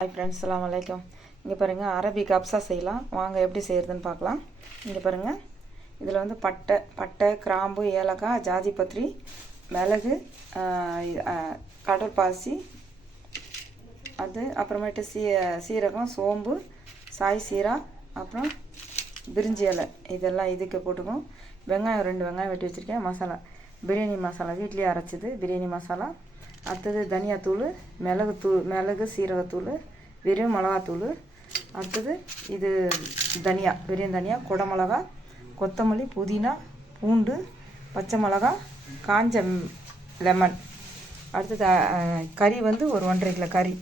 Hi friends, அஸ்ஸலாமு அலைக்கும். இங்கே பாருங்கள், அரபி கப்ஸா செய்யலாம். வாங்க எப்படி செய்கிறதுன்னு பார்க்கலாம். இங்கே பாருங்கள், இதில் வந்து பட்டை, கிராம்பு, ஏலக்காய், ஜாதி பத்திரி, மிளகு, கடற்பாசி, அது அப்புறமேட்டு சீரகம், சோம்பு, சாய் சீரா, அப்புறம் பிரிஞ்சி இலை, இதெல்லாம் இதுக்கு போட்டுக்கணும். வெங்காயம் 2 வெங்காயம் வெட்டி வச்சுருக்கேன். மசாலா பிரியாணி மசாலா வீட்லேயே அரைச்சிது பிரியாணி மசாலா. அடுத்தது தனியாத்தூள், மிளகு சீரகத்தூள், வெறும் மிளகாத்தூள். அடுத்தது இது தனியா, பிரியாணி தனியா, குடமிளகா, கொத்தமல்லி, புதினா, பூண்டு, பச்சை மிளகா, காஞ்ச லெமன். அடுத்தது கறி வந்து ஒரு 1.5 கிலோ கறி,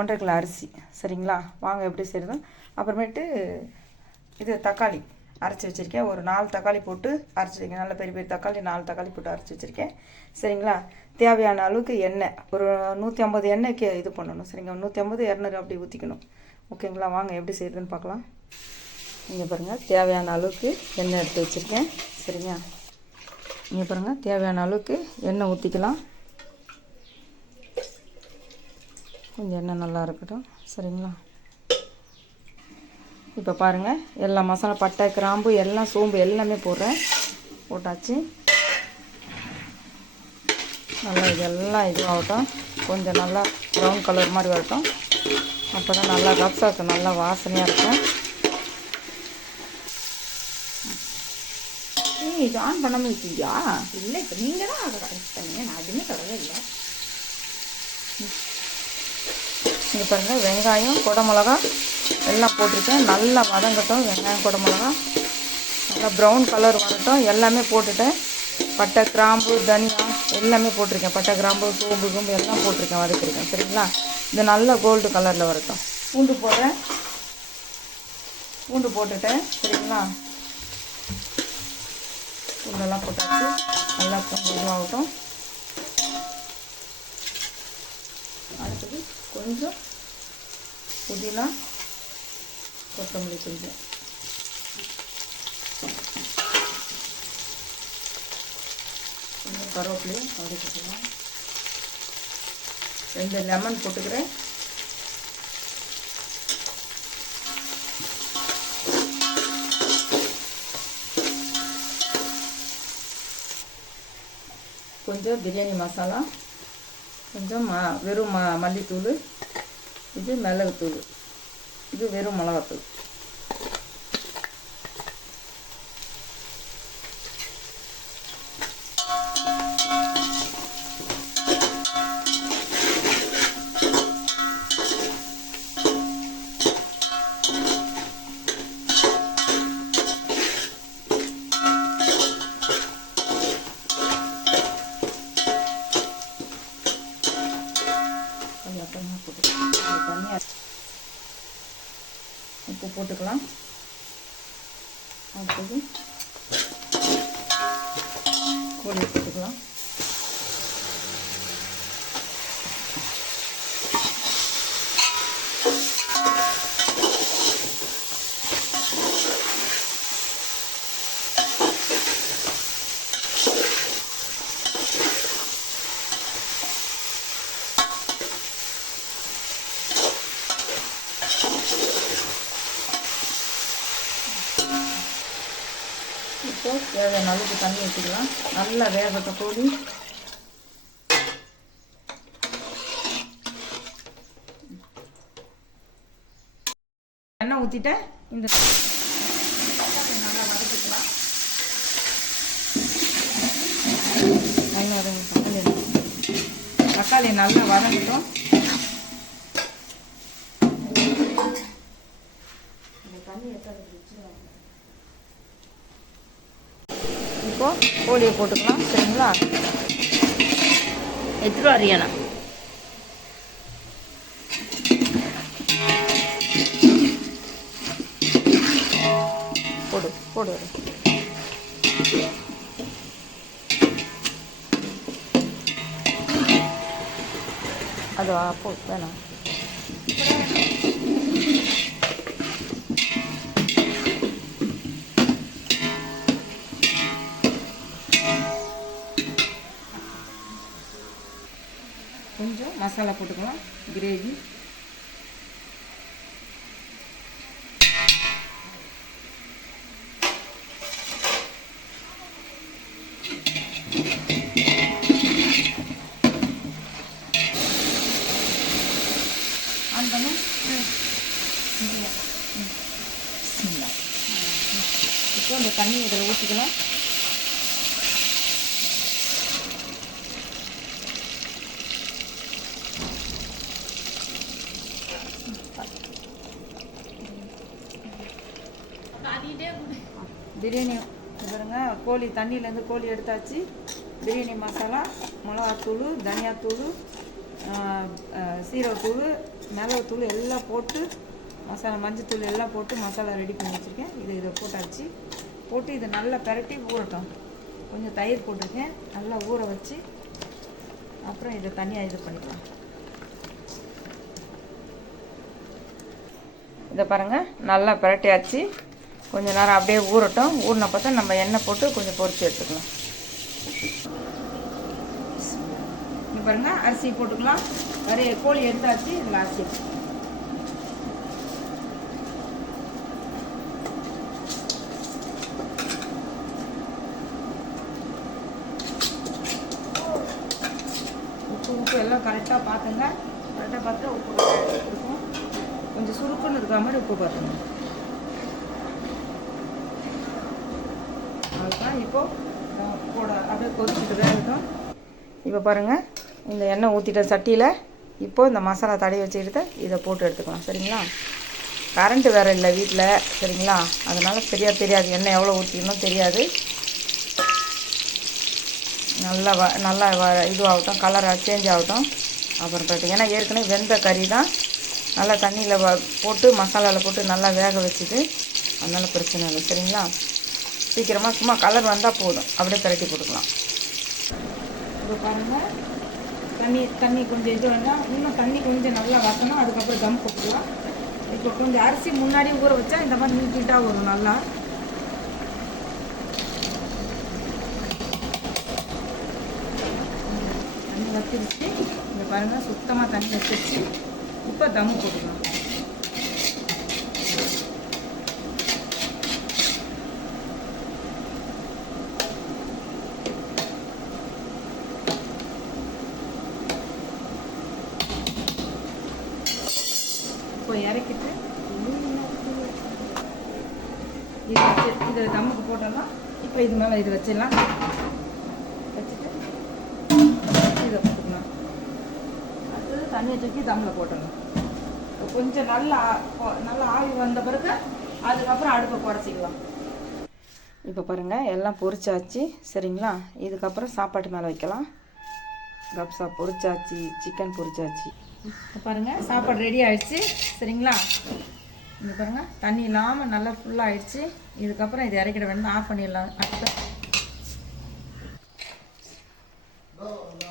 1.5 கிலோ அரிசி. சரிங்களா? வாங்க எப்படி செய்கிறது. அப்புறமேட்டு இது தக்காளி அரைச்சி வச்சுருக்கேன். ஒரு 4 தக்காளி போட்டு அரைச்சிருக்கேன். நல்ல பெரிய பெரிய தக்காளி 4 தக்காளி போட்டு அரைச்சி வச்சுருக்கேன். சரிங்களா? தேவையான அளவுக்கு எண்ணெய், ஒரு 150 எண்ணெய்க்கு இது பண்ணணும். சரிங்க? 150 200 அப்படி ஊற்றிக்கணும். ஓகேங்களா? வாங்க எப்படி செய்கிறதுன்னு பார்க்கலாம். இங்கே பாருங்கள், தேவையான அளவுக்கு எண்ணெய் எடுத்து வச்சுருக்கேன். சரிங்க? இங்கே பாருங்கள், தேவையான அளவுக்கு எண்ணெய் ஊற்றிக்கலாம். கொஞ்சம் எண்ணெய் நல்லா இருக்கட்டும். சரிங்களா? இப்போ பாருங்கள், எல்லா மசாலா, பட்டை, கிராம்பு, எல்லாம் சோம்பு எல்லாமே போட்டாச்சு. நல்லா இதெல்லாம் இதுவாகட்டும். கொஞ்சம் நல்லா ப்ரௌன் கலர் மாதிரி வரட்டும். அப்போ தான் நல்லா கப்ஸாக்கு நல்லா வாசனையாக இருக்கும். இது ஆன் பண்ணாமல் வச்சுக்கியா? இல்லை, இப்போ நீங்கள் தான் அதை கரெக்ட் பண்ணீங்க, நான் எதுவுமே தொடவே இல்லை. இங்கே பாருங்கள், வெங்காயம், குடமிளகா எல்லாம் போட்டிருக்கேன். நல்லா வதங்கட்டும். வெங்காயம், குடமிளகா நல்லா ப்ரௌன் கலர் வரட்டும். எல்லாமே போட்டுட்டேன். பட்டை, கிராம்பு, தனியா எல்லாமே போட்டிருக்கேன். பட்டை, கிராம்பு, சோம்பு கும்பு எல்லாம் போட்டிருக்கேன், வதக்கிருக்கேன். சரிங்களா? இது நல்லா கோல்டு கலரில் வரட்டும். பூண்டு போடுறேன். பூண்டு போட்டுட்டேன். சரிங்களா? பூண்டெல்லாம் போட்டாச்சு. நல்லா பூண்டு இதுவாகட்டும். அடுத்தது கொஞ்சம் புதினா, கொத்தமல்லி, கொஞ்சம் கருவேப்பிலையும் வதக்கிக்கலாம். 2 லெமன் போட்டுக்கிறேன். கொஞ்சம் பிரியாணி மசாலா, கொஞ்சம் வெறும் மல்லித்தூள், இது மிளகுத்தூள், இது வெறும் மிளகாத்தூள். உப்பு போட்டுக்கலாம். அடுத்தது கோழி போட்டுக்கலாம். இப்போ தேவையான அளவுக்கு தண்ணி ஊற்றிக்கலாம். நல்லா வேகட்டும் கோழி. எண்ணெய் ஊற்றிட்டேன். இந்த நல்லா வதக்கிக்கலாம். தக்காளி நல்லா வதங்கட்டும். தண்ணி இப்போ கோழியை போட்டுக்கலாம். சரிங்களா? எத்தனை அரியானா போடு. அது வேணாம். கொஞ்சம் மசாலா போட்டுக்கலாம். கிரேவி ஆன் பண்ணு. இப்போ இந்த தண்ணி இதில் ஊற்றிக்கலாம். பிரியாணி பாருங்க, கோழி தண்ணியிலேருந்து கோழி எடுத்தாச்சு. பிரியாணி மசாலா, மிளகாத்தூள், தனியாத்தூள், சீரகத்தூள், மிளகுத்தூள் எல்லாம் போட்டு மசாலா, மஞ்சத்தூள் எல்லாம் போட்டு மசாலா ரெடி பண்ணி வச்சுருக்கேன். இதை போட்டாச்சு. போட்டு இதை நல்லா பிரட்டி ஊறட்டும். கொஞ்சம் தயிர் போட்டிருக்கேன், நல்லா ஊற வச்சு அப்புறம் இதை தனியாக இது பண்ணிக்கலாம். இதை பாருங்கள், நல்லா பிரட்டியாச்சு. கொஞ்சம் நேரம் அப்படியே ஊறட்டும். ஊறின பார்த்தா நம்ம எண்ணெய் போட்டு கொஞ்சம் பொரிச்சு எடுத்துக்கலாம். இங்கே பாருங்கள், அரிசி போட்டுக்கலாம். கோழி எடுத்தாச்சு. இதில் அரிசி உப்பு எல்லாம் கரெக்டாக பார்த்துங்க. கரெக்டாக பார்த்துட்டு உப்பு இருக்கும். கொஞ்சம் சுருக்குன்னு இருக்கிற மாதிரி உப்பு பார்த்துங்க. அதுதான் இப்போது போட அப்படியே கொதிக்கிட்டு வேகட்டும். இப்போ பாருங்கள், இந்த எண்ணெய் ஊற்றிட்ட சட்டியில் இப்போது இந்த மசாலா தடவி வச்சுக்கிட்டு இதை போட்டு எடுத்துக்கலாம். சரிங்களா? கரண்ட்டு வேறு இல்லை வீட்டில். சரிங்களா? அதனால் தெரியாது எண்ணெய் எவ்வளோ ஊற்றிக்கணும் தெரியாது. நல்லா இதுவாகட்டும், கலராக சேஞ்ச் ஆகட்டும். அப்புறம் பார்த்து ஏன்னா ஏற்கனவே வெந்த கறி தான். நல்லா தண்ணியில் போட்டு மசாலாவில் போட்டு நல்லா வேக வச்சுது. அதனால் பிரச்சனை இல்லை. சரிங்களா? சீக்கிரமாக சும்மா கலர் வந்தால் போதும், அப்படியே பிரட்டி போட்டுக்கலாம். இப்போ பாருங்கள், தண்ணி கொஞ்சம் இது வேண்டாம், இன்னும் தண்ணி கொஞ்சம் நல்லா வசணும். அதுக்கப்புறம் தம் போட்டுக்கலாம். இப்போ கொஞ்சம் அரிசி முன்னாடி ஊற வச்சா இந்த மாதிரி நீட்டாக வரும். நல்லா தண்ணி வச்சிருச்சு. இங்கே பாருங்கள், சுத்தமாக தண்ணி வச்சிருச்சு. இப்போ தம் போட்டுக்கலாம். இப்போ இறக்கிட்டு இது தம்முக்கு போட்டோம்னா இப்போ இது மேலே இது வச்சிடலாம். வச்சுட்டு இதை போட்டுக்கலாம். அடுத்தது தண்ணியை தூக்கி தம்மில் போட்டுடலாம். கொஞ்சம் நல்லா ஆவி வந்த பிறகு அதுக்கப்புறம் அடுப்பை குறைச்சிக்கலாம். இப்போ பாருங்கள், எல்லாம் பொரிச்சாச்சு. சரிங்களா? இதுக்கப்புறம் சாப்பாட்டு மேலே வைக்கலாம். கப்ஸா பொரிச்சாச்சு, சிக்கன் பொரிச்சாச்சு. பாருங்கள், சாப்பாடு ரெடி ஆகிடுச்சு. சரிங்களா? இங்கே பாருங்கள், தண்ணி இல்லாமல் நல்லா ஃபுல்லாக ஆகிடுச்சு. இதுக்கப்புறம் இது இறக்கிட வேண்டாம், ஆஃப் பண்ணிடலாம்.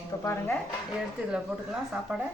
இப்போ பாருங்கள், எடுத்து இதில் போட்டுக்கலாம் சாப்பாடை.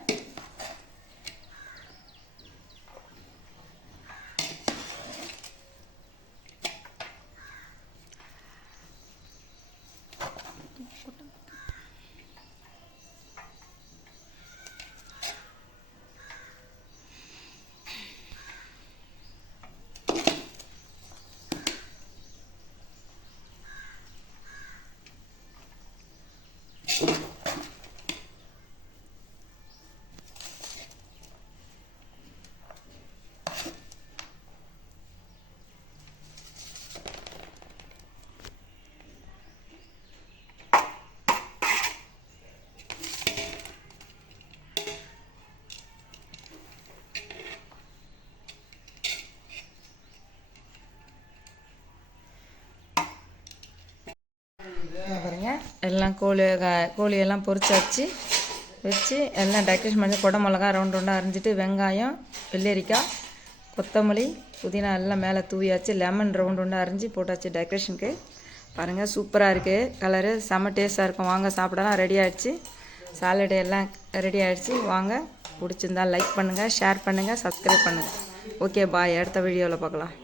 பாருங்க, எல்லாம் கோழியெல்லாம் பொரிச்சாச்சு. வச்சு எல்லாம் டெக்கரேஷன் பண்ணி கொடை மிளகா ரவுண்டாக அரிஞ்சிட்டு வெங்காயம், வெள்ளரிக்காய், கொத்தமல்லி, புதினா எல்லாம் மேலே தூவியாச்சு. லெமன் ரவுண்டாக அரிஞ்சு போட்டாச்சு டெக்கரேஷனுக்கு. பாருங்கள், சூப்பராக இருக்குது. கலரு செம்ம டேஸ்ட்டாக இருக்கும். வாங்க சாப்பிடலாம். ரெடி ஆகிடுச்சு. சாலடு எல்லாம் ரெடி ஆகிடுச்சு. வாங்க, பிடிச்சிருந்தா லைக் பண்ணுங்கள், ஷேர் பண்ணுங்கள், சப்ஸ்கிரைப் பண்ணுங்கள். ஓகே, பாய். அடுத்த வீடியோவில் பார்க்கலாம்.